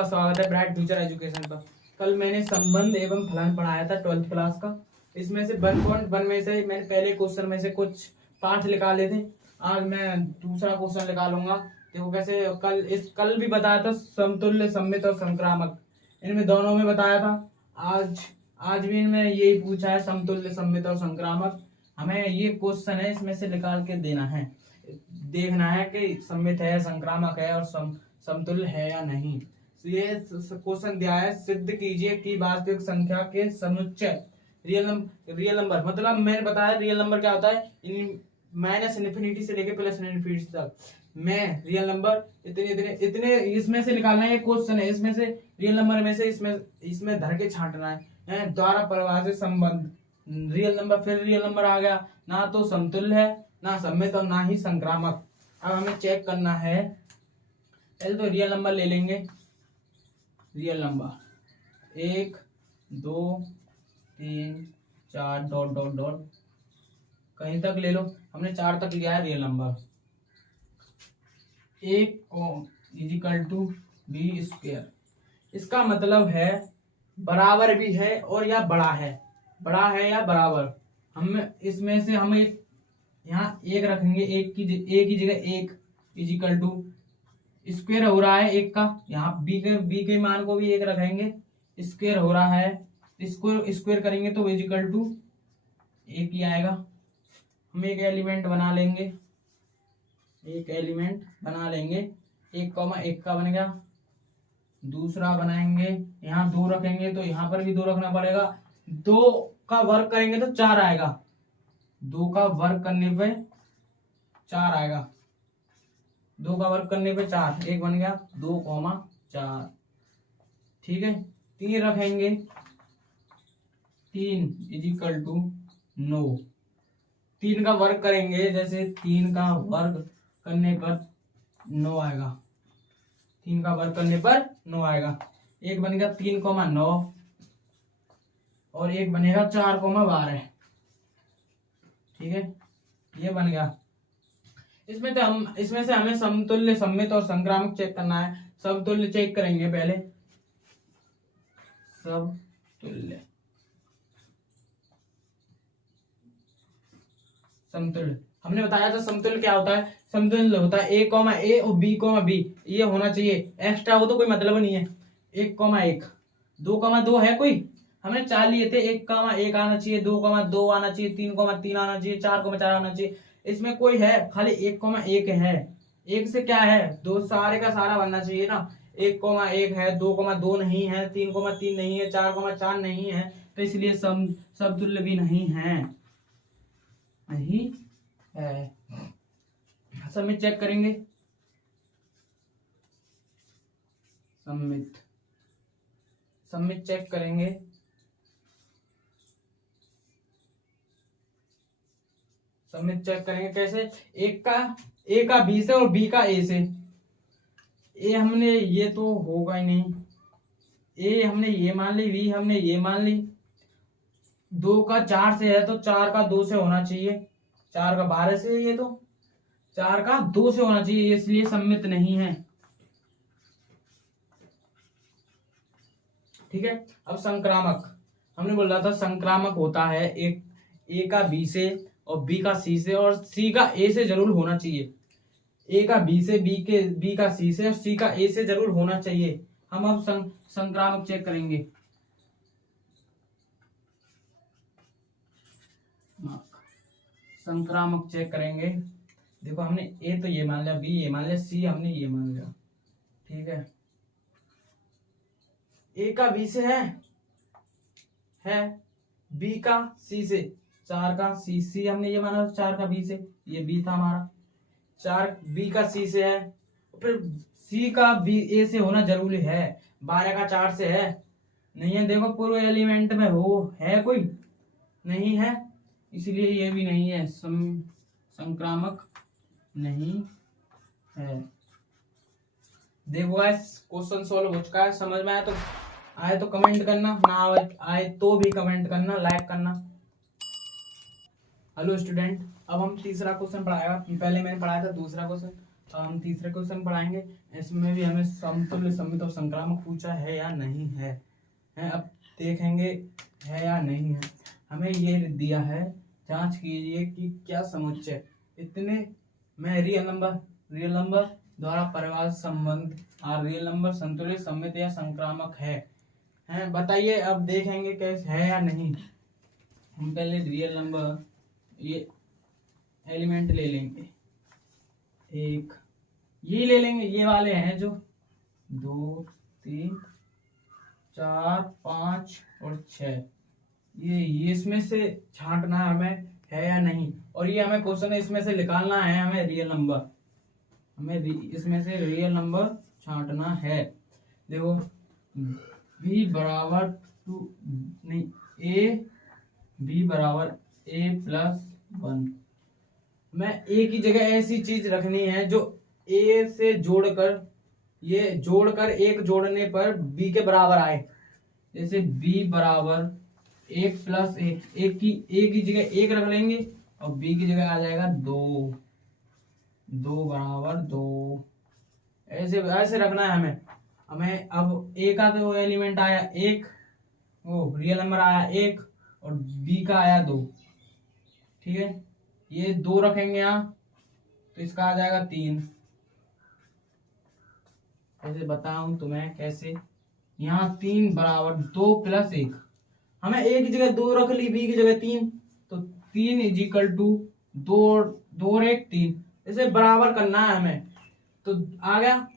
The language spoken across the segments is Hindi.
आपका स्वागत है ब्राइट फ्यूचर एजुकेशन पर। कल मैंने संबंध एवं फलन पढ़ाया था 12th क्लास का। इसमें से 1.1 में से मैंने पहले क्वेश्चन में से कुछ पाठ निकाले थे। आज मैं दूसरा क्वेश्चन निकालूंगा। देखो कैसे, कल भी बताया था समतुल्य, सममित और संक्रामक, इनमें दोनों में बताया था। आज भी इनमें यही पूछा है, समतुल्य, सममित और संक्रामक। हमें ये क्वेश्चन है, इसमें से निकाल के देना है, देखना है कि सममित है, संक्रामक है और समतुल्य है या नहीं। तो ये क्वेश्चन दिया है, सिद्ध कीजिए कि वास्तविक संख्या के समुच्चय रियल नंबर, मतलब मैंने बताया रियल नंबर क्या होता है, माइनस इन्फिनिटी से लेके प्लस इन्फिनिटी तक में रियल नंबर इतने इतने इतने इसमें से निकालना है। क्वेश्चन है, इसमें से रियल नंबर में से इसमें धर के छांटना है। द्वारा परिभाषित संबंध रियल नंबर, फिर रियल नंबर आ गया, ना तो समतुल्य है, ना सममित और ना ही संक्रामक। अब हमें चेक करना है, पहले तो रियल नंबर ले लेंगे। Real number 1 2 3 4 dot dot dot कहीं तक ले लो, हमने 4 तक लिया है real number. 1 is equal to B square, इसका मतलब है बराबर भी है और या बड़ा है, बड़ा है या बराबर। हम इसमें से हम एक यहाँ एक रखेंगे, एक की जगह 1 इजिकल टू स्क्वायर हो रहा है 1 का, यहाँ बी के मान को भी 1 रखेंगे, स्क्वायर हो रहा है, इसको स्क्वायर करेंगे तो इजिकल टू 1 ही आएगा। हम एक एलिमेंट बना लेंगे, 1,1 का बन गया। दूसरा बनाएंगे, यहाँ 2 रखेंगे तो यहाँ पर भी 2 रखना पड़ेगा। 2 का वर्ग करेंगे तो 4 आएगा, 2 का वर्ग करने पे 4 आएगा, 2 का वर्ग करने पे 4, 1 बन गया, 2,4। ठीक है, 3 रखेंगे, 3 इजिकल टू 9। 3 का वर्ग करेंगे, जैसे 3 का वर्ग करने पर 9 आएगा, 3 का वर्ग करने पर 9 आएगा। 1 बन गया 3,9 और 1 बनेगा 4,12। ठीक है, ये बन गया। इसमें से हमें समतुल्य, सममित और संक्रामक चेक करना है। समतुल्य चेक करेंगे पहले, समतुल्य हमने बताया था समतुल्य क्या होता है। समतुल्य होता है A, A और B, B ये होना चाहिए, एक्स्ट्रा हो तो कोई मतलब नहीं है। 1,1 2,2 है कोई, हमने 4 लिए थे, 1,1 आना चाहिए, 2,2 आना चाहिए, 3,3 आना चाहिए, 4,4 आना चाहिए। इसमें कोई है, खाली 1,1 है। 1 से क्या है, 2 सारे का सारा बनना चाहिए ना। 1,1 है, 2,2 नहीं है, 3,3 नहीं है, 4,4 नहीं है, तो इसलिए समतुल्य भी नहीं है, नहीं है। समित चेक करेंगे, समित चेक करेंगे। समित चेक करेंगे कैसे, ए का बी से और बी का ए से। ए हमने ये तो होगा ही नहीं, ए हमने ये मान ली, बी हमने ये मान ली। 2 का 4 से है तो 4 का 2 से होना चाहिए, 4 का 12 से है, ये तो 4 का 2 से होना चाहिए, इसलिए सम्मित नहीं है। ठीक है, अब संक्रामक, हमने बोला था संक्रामक होता है एक ए का बी से और बी का सी से और सी का ए से जरूर होना चाहिए। ए का बी से, बी का सी से और सी का ए से जरूर होना चाहिए। हम अब संक्रामक चेक करेंगे। संक्रामक चेक करेंगे, देखो हमने ए तो ये मान लिया, बी ये मान लिया, सी हमने ये मान लिया। ठीक है, ए का बी से है, बी का सी से, 4 का सी हमने ये माना 4 का बी से, ये बी था हमारा। 4 बी का सी से है, फिर सी का बी ए से होना जरूरी है। 12 का 4 से है, नहीं है। देखो पूर्व एलिमेंट में हो है कोई, नहीं है, इसलिए ये भी नहीं है, संक्रामक नहीं है। देखो गाइस, क्वेश्चन सॉल्व हो चुका है। समझ में आए तो कमेंट करना, ना आए तो भी कमेंट करना, लाइक करना। हेलो स्टूडेंट, अब हम तीसरा क्वेश्चन पढ़ाएगा। पहले मैंने पढ़ाया था दूसरा क्वेश्चन, अब हम तीसरे क्वेश्चन पढ़ाएंगे। इसमें भी हमें समतुल्य सममित और संक्रामक पूछा है या नहीं है। अब देखेंगे है या नहीं है। हमें ये दिया है, जांच कीजिए कि क्या समुच्चय इतने में रियल नंबर द्वारा परिवार संबंध और रियल नंबर संतुलित सममित या संक्रामक है बताइए। अब देखेंगे कैसे है या नहीं। हम पहले रियल नंबर ये एलिमेंट ले लेंगे, एक ये ले लेंगे, ये वाले हैं जो 2 3 4 5 और 6, ये इसमें से छांटना है हमें है या नहीं। और ये हमें क्वेश्चन इसमें से निकालना है हमें रियल नंबर, इसमें से रियल नंबर छांटना है। देखो b बराबर b बराबर a+1। मैं a की जगह ऐसी चीज रखनी है जो a से जोड़कर एक जोड़ने पर b के बराबर आए। जैसे b बराबर 1+1, a की जगह 1 रख लेंगे और b की जगह आ जाएगा 2 बराबर 2। ऐसे रखना है हमें। अब a का तो एलिमेंट आया 1, वो रियल नंबर आया 1 और b का आया 2। ठीक है, ये 2 रखेंगे यहाँ तो इसका आ जाएगा 3। ऐसे बताऊं तुम्हें कैसे। यहाँ 3 बराबर 2+1, हमें a की जगह 2 रख ली, b की जगह 3, तो 3 = 2 और 1 3। इसे बराबर करना है हमें, तो आ गया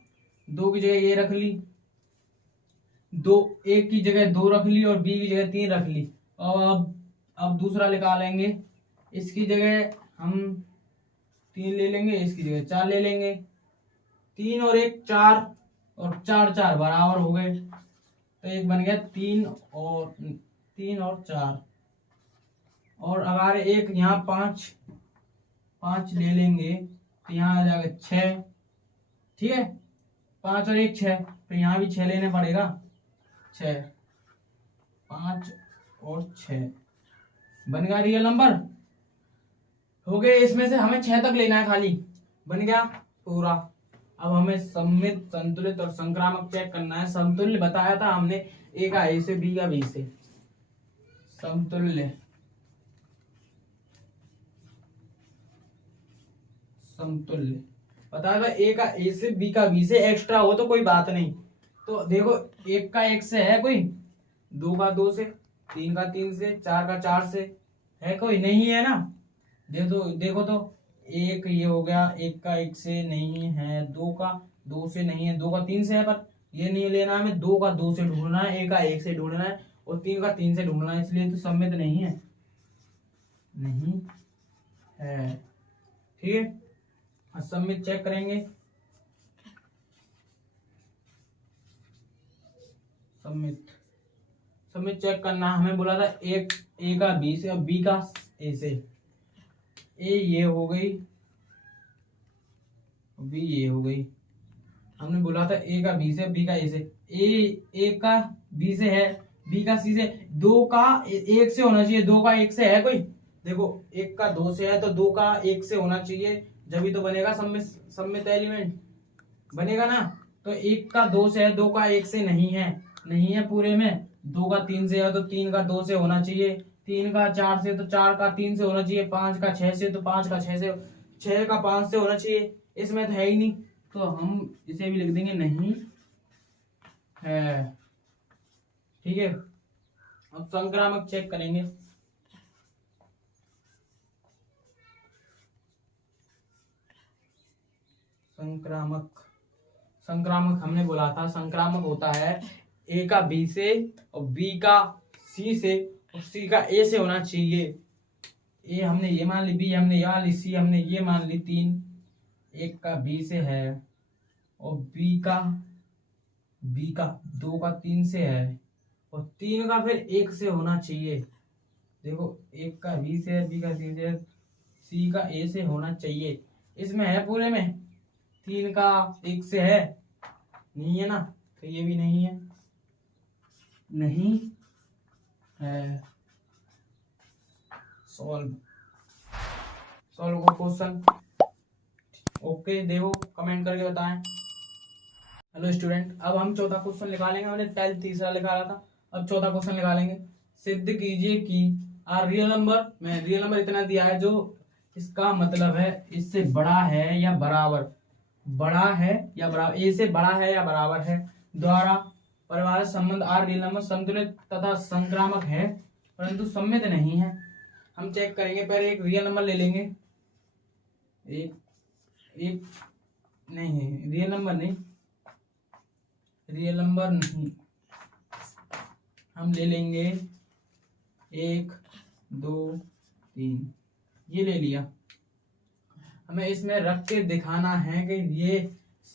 2 की जगह ये रख ली, 1 की जगह 2 रख ली और b की जगह 3 रख ली। और अब दूसरा निकालेंगे। इसकी जगह हम 3 ले लेंगे, इसकी जगह 4 ले लेंगे। 3 और 1 4 और 4 बराबर हो गए, तो एक बन गया 3 और 4। और अगर एक यहाँ 5 ले लेंगे तो यहाँ आ जाएगा 6। ठीक है, 5 और 1 6, तो यहाँ भी 6 लेने पड़ेगा। 6 5 और 6 बन गया रियल नंबर हो गए। इसमें से हमें 6 तक लेना है, खाली बन गया पूरा। अब हमें सममित संतुलित और संक्रामक चेक करना है। समतुल्य बताया था हमने, a का a से b का b से। समतुल्य बताया था a का a से b का b से, एक्स्ट्रा हो तो कोई बात नहीं। तो देखो 1 का 1 से है कोई, 2 का 2 से, 3 का 3 से, 4 का 4 से है कोई, नहीं है ना। देखो तो 1 ये हो गया, 1 का 1 से नहीं है, 2 का 2 से नहीं है, 2 का 3 से है, पर ये नहीं लेना हमें। 2 का 2 से ढूंढना है, 1 का 1 से ढूंढना है और 3 का 3 से ढूंढना है, इसलिए तो सम्मित नहीं है। ठीक है, सम्मित चेक करेंगे। सम्मित चेक करना हमें बोला था, एक a का b से और b का a से। a ये हो गई, b ये हो गई। हमने बोला था a का b से, b का a से। a का b से है, b का c से। 2 का 1 से होना चाहिए, 2 का 1 से है कोई। देखो 1 का 2 से है तो 2 का 1 से होना चाहिए, जब ही तो बनेगा सम्मित एलिमेंट बनेगा ना। तो 1 का 2 से है, 2 का 1 से नहीं है पूरे में। 2 का 3 से है तो 3 का 2 से होना चाहिए, 3 का 4 से तो 4 का 3 से होना चाहिए, 5 का 6 से तो 5 का 6 से, 6 का 5 से होना चाहिए। इसमें तो है ही नहीं, तो हम इसे भी लिख देंगे नहीं है। ठीक है, अब संक्रामक चेक करेंगे। संक्रामक हमने बोला था, संक्रामक होता है a का b से और b का c से और c का a से होना चाहिए। a हमने ये मान ली, b हमने ये मान ली, c हमने ये मान ली। 3 1 का b से है और b का 2 का 3 से है और 3 का फिर 1 से होना चाहिए। देखो 1 का b से है, b का c से है, c का a से होना चाहिए। इसमें है पूरे में, 3 का 1 से है, नहीं है ना, तो ये भी नहीं है, नहीं है। सॉल्व को क्वेश्चन ओके, देखो कमेंट करके बताएं। हेलो स्टूडेंट, अब हम चौथा क्वेश्चन निकालेंगे। हमने पहले तीसरा निकाला था, अब चौथा क्वेश्चन निकालेंगे। सिद्ध कीजिए कि आर रियल नंबर में रियल नंबर इतना दिया है जो इसका मतलब है इससे बड़ा है या बराबर, बड़ा है या बराबर, ए से बड़ा है या बराबर है, द्वारा परिवार संबंध आर रियल नंबर संतुलित तथा संक्रामक है परंतु सम्मित नहीं है। हम चेक करेंगे, पहले एक रियल नंबर ले लेंगे, एक नहीं है रियल नंबर, नहीं रियल नंबर नहीं, हम ले लेंगे 1 2 3, ये ले लिया। हमें इसमें रख के दिखाना है कि ये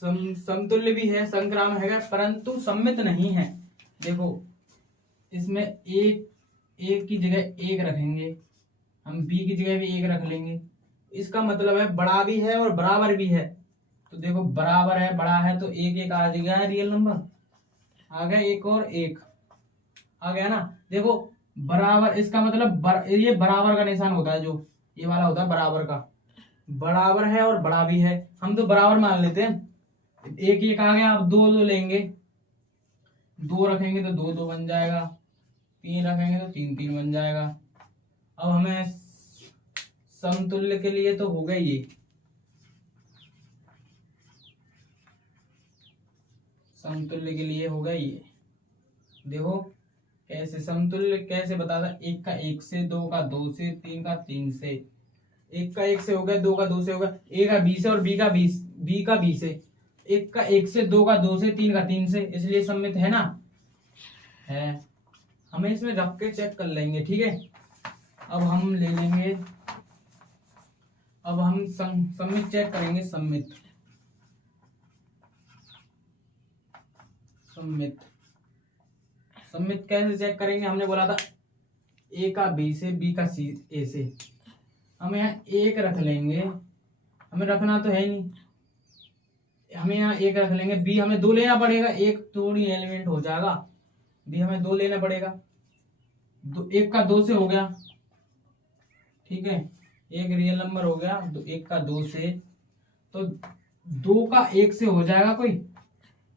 समतुल्य भी है, संक्रामक है परंतु सम्मित नहीं है। देखो इसमें एक की जगह 1 रखेंगे, हम बी की जगह भी 1 रख लेंगे, इसका मतलब है बड़ा भी है और बराबर भी है। तो देखो बराबर है, बड़ा है तो एक आ जाएगा रियल नंबर, आ गया एक और एक आ गया ना। देखो बराबर, इसका मतलब ये बराबर का निशान होता है, जो ये वाला होता है बराबर का, बराबर है और बड़ा भी है, हम तो बराबर मान लेते हैं। एक आ गया, अब 2 2 लेंगे, 2 रखेंगे तो 2 2 बन जाएगा, 3 रखेंगे तो 3 3 बन जाएगा। अब हमें समतुल्य के लिए तो हो गई ये, समतुल्य के लिए होगा ये। देखो कैसे समतुल्य कैसे बताता, 1 का 1 से, 2 का 2 से, 3 का 3 से, 1 का 1 से हो गया, 2 का 2 से हो गया, ए का 20 है और बी का 20 है, 1 का 1 से, 2 का 2 से, 3 का 3 से, इसलिए सम्मित है ना, है। हमें इसमें रख के चेक कर लेंगे, ठीक है। अब हम ले लेंगे, अब हम सम्मित चेक करेंगे, सम्मित सम्मित कैसे चेक करेंगे, हमने बोला था ए का बी से, बी का सी ए से, हम यहाँ 1 रख लेंगे, हमें रखना तो है नहीं, हमें यहाँ 1 रख लेंगे, बी हमें 2 लेना पड़ेगा, एक थोड़ी एलिमेंट हो जाएगा, बी हमें 2 लेना पड़ेगा, 1 का 2 से हो गया, ठीक है, एक रियल नंबर हो गया, 1 का 2 से, तो 2 का 1 से हो जाएगा कोई,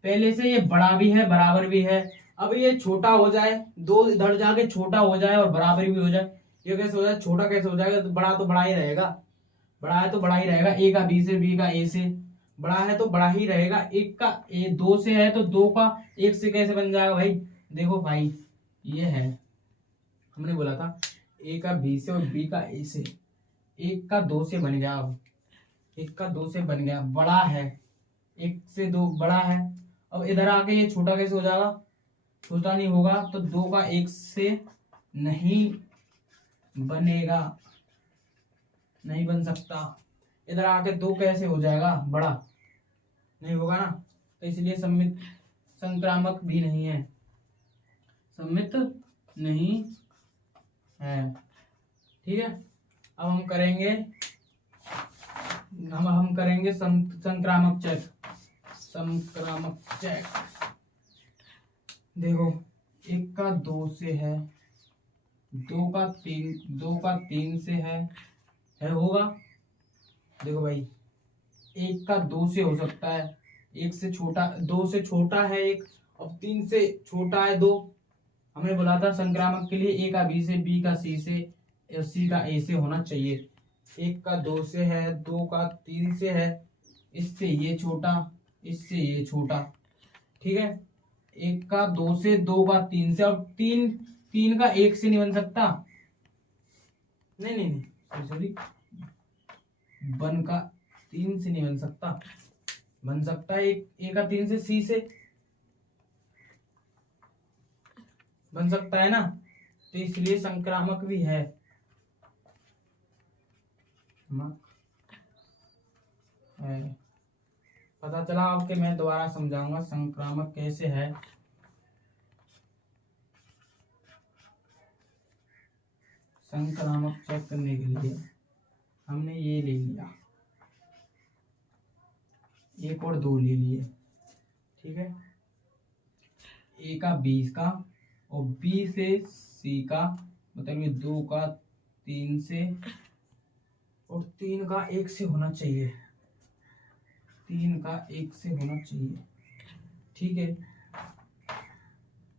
पहले से ये बड़ा भी है बराबर भी है। अब ये छोटा हो जाए, 2 इधर जाके छोटा हो जाए और बराबर भी हो जाए, ये कैसे हो जाए, छोटा कैसे हो जाएगा, तो बड़ा ही रहेगा, बड़ा है तो बड़ा ही रहेगा, ए का बी से, बी का ए से, बड़ा है तो बड़ा ही रहेगा। 1 का ए 2 से है तो 2 का 1 से कैसे बन जाएगा भाई, देखो भाई ये है, हमने बोला था ए का बी से और बी का ए से, 1 का 2 से बन गया, अब 1 का 2 से बन गया, बड़ा है, 1 से 2 बड़ा है। अब इधर आके ये छोटा कैसे हो जाएगा, छोटा नहीं होगा, तो 2 का 1 से नहीं बनेगा, नहीं बन सकता। इधर आके 2 कैसे हो जाएगा, बड़ा नहीं होगा ना, तो इसलिए सम्मित संक्रामक भी नहीं है, सम्मित नहीं है, ठीक है। अब हम करेंगे संक्रामक चेक, संक्रामक चेक। देखो 1 का 2 से है, 2 का 3 से है होगा। देखो भाई 1 का 2 से हो सकता है, 1 से छोटा, 2 से छोटा है 1, अब 3 से छोटा है 2। हमने बोला था संक्रामक के लिए A का B से, B का C से, C का A से होना चाहिए। 1 का 2 से है, 2 का 3 से है, इससे ये छोटा, इससे ये छोटा, ठीक है। 1 का 2 से, 2 का 3 से, और 3 का 1 से नहीं बन सकता, नहीं सॉरी, 1 का 3 से नहीं बन सकता, बन सकता है 1 का 3 से, C से बन सकता है ना, तो इसलिए संक्रामक भी है। पता चला आपके, मैं दोबारा समझाऊंगा संक्रामक कैसे है। संक्रामक चेक करने के लिए हमने ये ले लिया, 1 और 2 ले लिए, ठीक है। A का 20 का और B से C का, मतलब 2 का 3 से और 3 का 1 से होना चाहिए, 3 का 1 से होना चाहिए, ठीक है।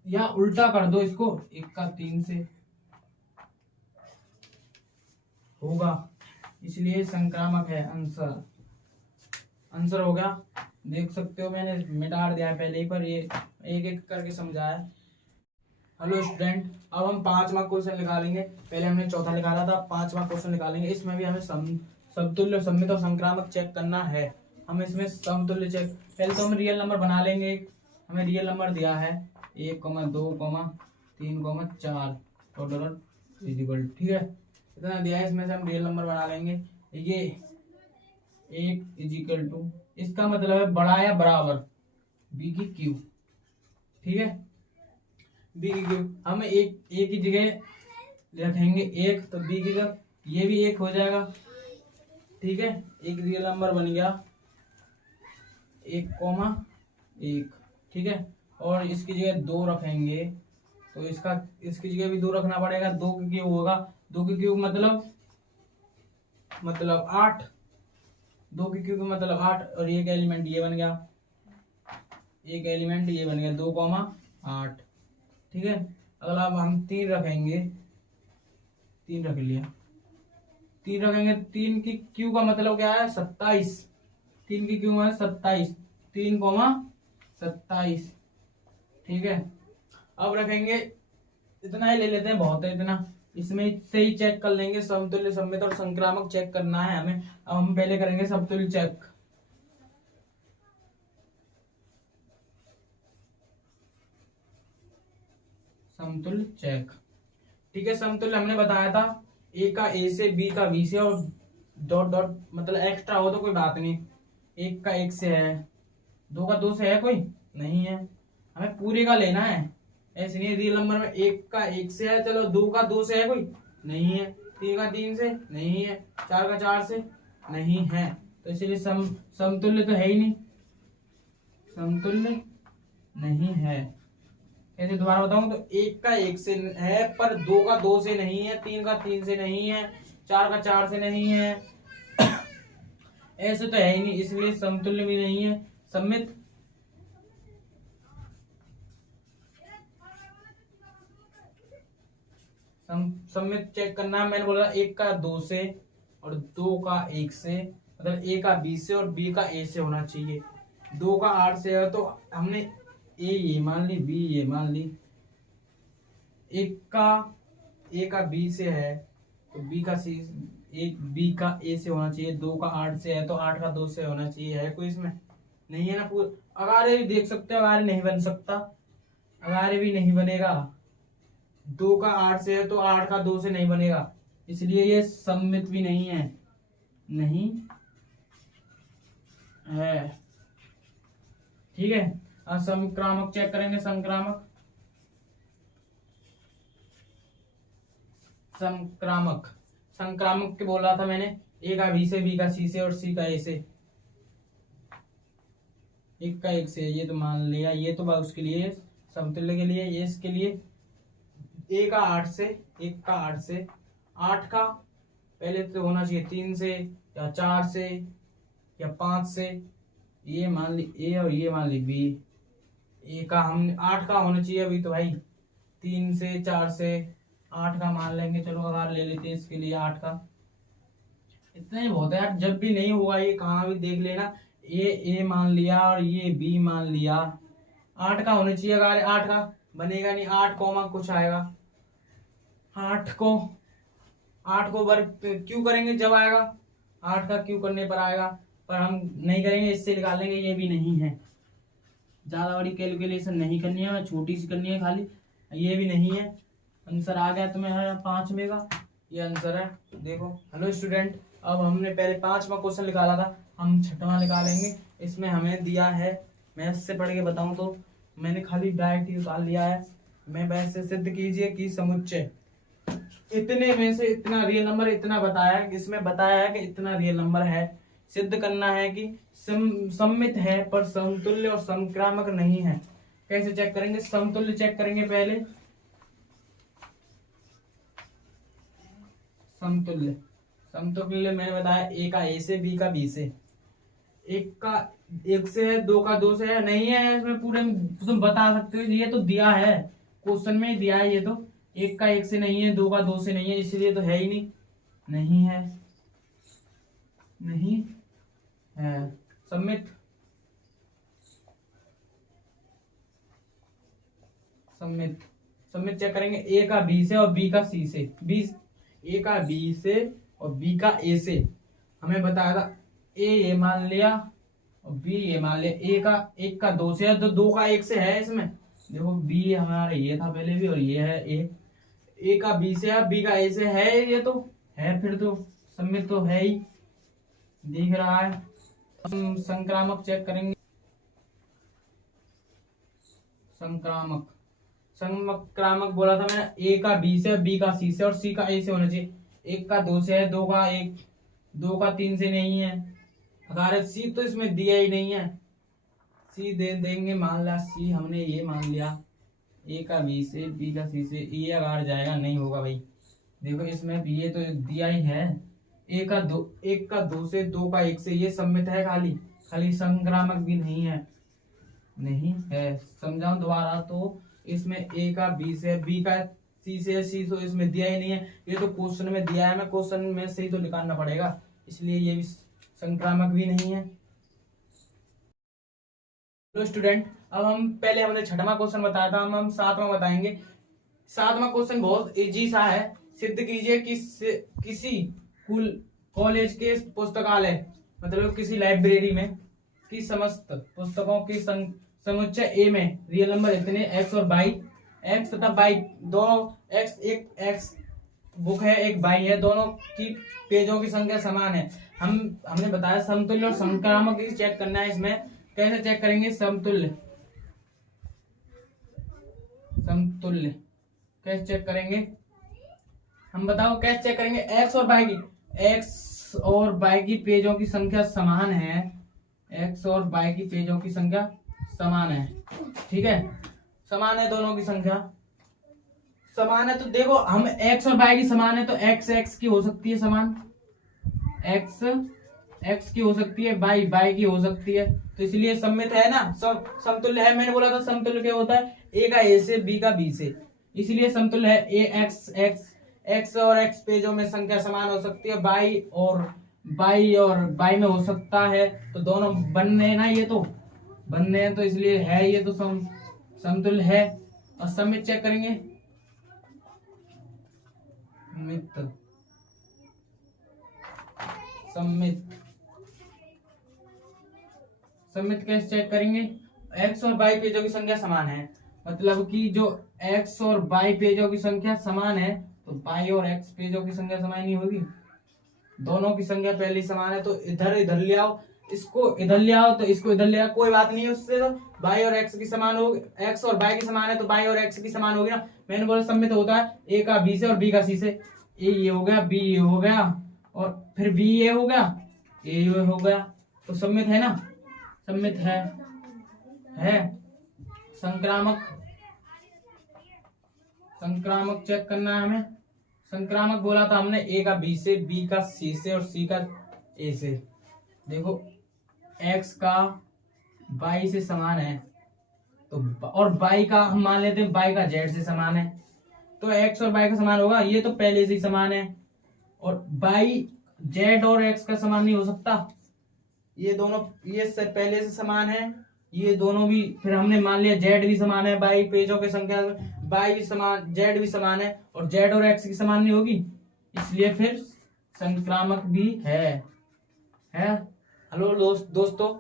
या उल्टा कर दो इसको, 1 का 3 से होगा, इसलिए संक्रामक है आंसर। आंसर हो गया, देख सकते हो मैंने मिटा दिया है पहले ही, पर ये एक एक करके समझाया। हेलो स्टूडेंट, अब हम 5वां क्वेश्चन निकालेंगे। पहले हमने चौथा निकाला था, 5वां क्वेश्चन निकालेंगे। इसमें भी हमें समतुल्य, सममित और संक्रामक चेक करना है। हम इसमें समतुल्य चेक, पहले तो हम रियल नंबर बना लेंगे। हमें रियल नंबर दिया है 1, 2, 3, 4 टोटल इजिकल, ठीक है, इतना दिया है। इसमें से हम रियल नंबर बना लेंगे। ये 1 इजिकल टू, इसका मतलब है बड़ा या बराबर बी की क्यू, ठीक है। बी की क्यू हम एक की जगह रखेंगे 1, तो बी की जगह ये भी 1 हो जाएगा, ठीक है। एक रियल नंबर बन गया 1, ठीक है। और इसकी जगह 2 रखेंगे, तो इसकी जगह भी 2 रखना पड़ेगा। 2 की क्यूब होगा, 2 की क्यूब मतलब 8, 2 की क्यूब मतलब 8, और एक एलिमेंट ये बन गया, एक एलिमेंट ये बन गया 2, 8, ठीक है। अगला अब हम 3 रखेंगे, 3 रख लिया, 3 रखेंगे। 3 की क्यू का मतलब क्या है 27, 3 की क्यू है 27, 3, 27, ठीक है। अब रखेंगे, इतना ही ले लेते हैं, बहुत है इतना। इसमें से ही चेक कर लेंगे, समतुल्य, सममित और संक्रामक चेक करना है हमें। अब हम पहले करेंगे समतुल्य चेक। समतुल्य चेक, ठीक है। समतुल्य हमने बताया था ए का ए से, बी का बी से, और डॉट डॉट मतलब एक्स्ट्रा हो तो कोई बात नहीं। 1 का 1 से है, 2 का 2 से है, कोई नहीं है, हमें पूरे का लेना है। ऐसे नहीं रियल नंबर में 1 का 1 से है, चलो 2 का 2 से है, कोई नहीं है, 3 का 3 से नहीं है, 4 का 4 से नहीं है, तो इसलिए समतुल्य तो है ही नहीं, समतुल्य नहीं है। ऐसे दोबारा बताऊं तो 1 का 1 से है, पर 2 का 2 से नहीं है, 3 का 3 से नहीं है, 4 का 4 से नहीं है, ऐसे तो है ही नहीं, इसलिए समतुल्य भी नहीं है। सममित, सममित चेक करना है। मैंने बोला 1 का 2 से और 2 का 1 से, मतलब ए का बी से और बी का ए से होना चाहिए। 2 का 8 से है, तो हमने ए ये मान ली, बी ये मान ली। 1 का ए का बी से है, तो बी का सी, एक बी का ए से होना चाहिए। 2 का 8 से है, तो 8 का 2 से होना चाहिए, है कोई इसमें नहीं है ना। अगारे भी देख सकते हो, अगारे नहीं बन सकता, अगारे भी नहीं बनेगा। 2 का 8 से है, तो 8 का 2 से नहीं बनेगा, इसलिए ये सममित भी नहीं है, नहीं है, ठीक है। अब संक्रामक चेक करेंगे। संक्रामक, संक्रामक, संक्रामक के बोला था मैंने, ए का बी से, बी का सी से और सी का ए से। 1 का 1 से ये तो मान लिया, ये तो उसके लिए समतुल्य के लिए, ये इसके लिए। ए का 8 से, 1 का 8 से, 8 का पहले तो होना चाहिए 3 से या 4 से या 5 से, ये मान ली ए और ये मान ली बी। ए का हम 8 का होना चाहिए अभी तो भाई, 3 से 4 से 8 का मान लेंगे, चलो अगर ले लेते हैं इसके लिए 8 का। इतना ही बहुत है यार, जब भी नहीं होगा ये कहाँ भी देख लेना, ये ए मान लिया और ये बी मान लिया, 8 का होना चाहिए। अगर 8 का बनेगा नहीं, 8 कॉमा कुछ आएगा, 8 को वर्ग क्यों करेंगे जब आएगा, 8 का क्यों करने पर आएगा, पर हम नहीं करेंगे, इससे निकालेंगे। ये भी नहीं है, ज्यादा बड़ी कैलकुलेशन नहीं करनी है, छोटी सी करनी है खाली। ये भी नहीं है, आंसर आ गया तुम्हें 5वें का, ये आंसर है, देखो। हेलो स्टूडेंट, अब हमने पहले 5वां क्वेश्चन निकाला था, हम 6वां निकालेंगे। इसमें हमें दिया है, मैं इससे पढ़ के बताऊं तो मैंने खाली डायरेक्ट ही निकाल लिया है। मैं वैसे सिद्ध कीजिए कि समुच्चय इतने में से इतना रियल नंबर, इतना बताया है, इसमें बताया है कि इतना रियल नंबर है। सिद्ध करना है कि सममित है पर समतुल्य और संक्रामक नहीं है। कैसे चेक करेंगे, समतुल्य चेक करेंगे पहले। समतुल्य, समतुल्य मैंने बताया ए का ए से, बी का बी से, एक से है, 2 का 2 से है, नहीं है इसमें पूरे। तुम बता सकते हो, ये तो दिया है क्वेश्चन में, दिया है ये तो। 1 का 1 से नहीं है, 2 का 2 से नहीं है, इसलिए तो है ही नहीं। नहीं है, नहीं है। सबमिट, सबमिट, सबमिट चेक करेंगे। ए का बी से और बी का सी से, ए का बी से और बी का ए से। हमें बताया था ए ये मान लिया और बी ये मान लिया। ए का 1 का 2 से है, तो 2 का 1 से है इसमें। देखो बी हमारा ये था पहले भी, और ये है ए का बी से है, बी का ए से है, ये तो है, फिर तो सबमिट तो है ही, दिख रहा है। हम संक्रामक चेक करेंगे। संक्रामक, संक्रामक बोला था मैंने, ए का बी से, बी का सी से और सी का ए से होना चाहिए। 1 का 2 से है, 2 का 1, 2 का 3 से नहीं है। अगर सी तो इसमें दिया ही नहीं है, सी दे देंगे। मान लिया सी हमने ये मान लिया, ए का बी से, बी का सी से, ये अगर जाएगा, नहीं होगा भाई। देखो इसमें भी ये तो दिया ही है। 1 का 2 से, 2 का 1 से, ये सबमिट है। खाली संक्रामक भी नहीं है, नहीं है। समझाऊं दोबारा तो, इसमें ए का बी से, बी का सी से, सी तो इसमें दिया ही नहीं है। ये तो क्वेश्चन में दिया है, मैं क्वेश्चन में से ही तो निकालना पड़ेगा, इसलिए ये भी संक्रामक भी नहीं है। तो स्टूडेंट, अब हम पहले हमने 6वां क्वेश्चन बताया था, हम 7वां बताएंगे। 7वां क्वेश्चन बहुत इजी सा है। सिद्ध कीजिए कि किसी कॉलेज के पुस्तकालय, मतलब किसी लाइब्रेरी में की समस्त पुस्तकों की समुच्चय ए में रियल नंबर इतने एक्स और बाई, एक्स तथा बाई दोनों, एक्स एक एक्स बुक है, एक बाई है, दोनों की पेजों की संख्या समान है। हमने बताया समतुल्य और संक्रामक चेक करना है। इसमें कैसे चेक करेंगे? समतुल्य, समतुल्य कैसे चेक करेंगे? हम बताओ कैसे चेक करेंगे? एक्स और बाई की पेजों की संख्या समान है, एक्स और बाई की पेजों की संख्या समान है, ठीक है, समान है, दोनों की संख्या समान है। तो देखो हम एक्स और बाई की समान है, तो एक्स एक्स की हो सकती है समान, एक्स एक्स की हो सकती है, बाई बाई की हो सकती है, तो इसलिए सम्मित है ना, सब समतुल्य है। मैंने बोला था समतुल्य क्या होता है? ए का ए से, बी का बी से, इसलिए समतुल्य है। ए एक्स एक्स, एक्स और एक्स पेजों में संख्या समान हो सकती है, बाई और बाई में हो सकता है, तो दोनों बनने हैं ना, ये तो बनने हैं, तो इसलिए है, ये तो समतुल्य है। और सम्मित चेक करेंगे, सम्मित कैसे चेक करेंगे? एक्स और बाई पेजों की संख्या समान है, मतलब कि जो एक्स और बाई पेजों की संख्या समान है, तो बाई और एक्स पेजों की संख्या समान नहीं होगी, दोनों की संख्या पहले समान है, तो इधर ले आओ, इसको इधर ले आओ, तो इसको इधर ले आओ, कोई बात नहीं है उससे, तो बाई और एक्स की समान होगी, एक्स और बाई की समान है, तो बाई और एक्स की समान होगी ना। मैंने बोला सम्मित होता है ए का बी से और बी का सी से, ए ये हो गया, बी ये हो गया, और फिर बी ये हो गया, ए ये हो गया, तो सम्मित है ना, सम्मित है। संक्रामक चेक करना है हमें। संक्रामक बोला था हमने, ए का बी से, बी का सी से और सी का ए से। देखो एक्स का बाई से समान है, तो और बाई का हम मान लेते हैं बाई का जेड से समान है, तो एक्स और बाई का समान होगा, ये तो पहले से ही समान है। और बाई जेड और एक्स का समान नहीं हो सकता, ये दोनों ये से पहले से समान है, ये दोनों भी, फिर हमने मान लिया जेड भी समान है, बाई पेजों की संख्या, बाई भी समान, जेड भी समान है, और जेड और एक्स की समान नहीं होगी, इसलिए फिर संक्रामक भी है। हेलो दोस्तों,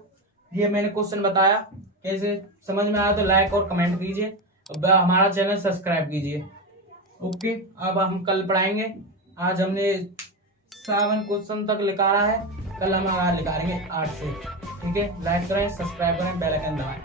ये मैंने क्वेश्चन बताया, कैसे समझ में आया तो लाइक और कमेंट कीजिए, और हमारा चैनल सब्सक्राइब कीजिए। ओके, अब हम कल पढ़ाएंगे। आज हमने 7 क्वेश्चन तक निकाला है, कल हम आगे निकालेंगे 8 से। ठीक है, लाइक करें, सब्सक्राइब करें, बेल आइकन दबाएं।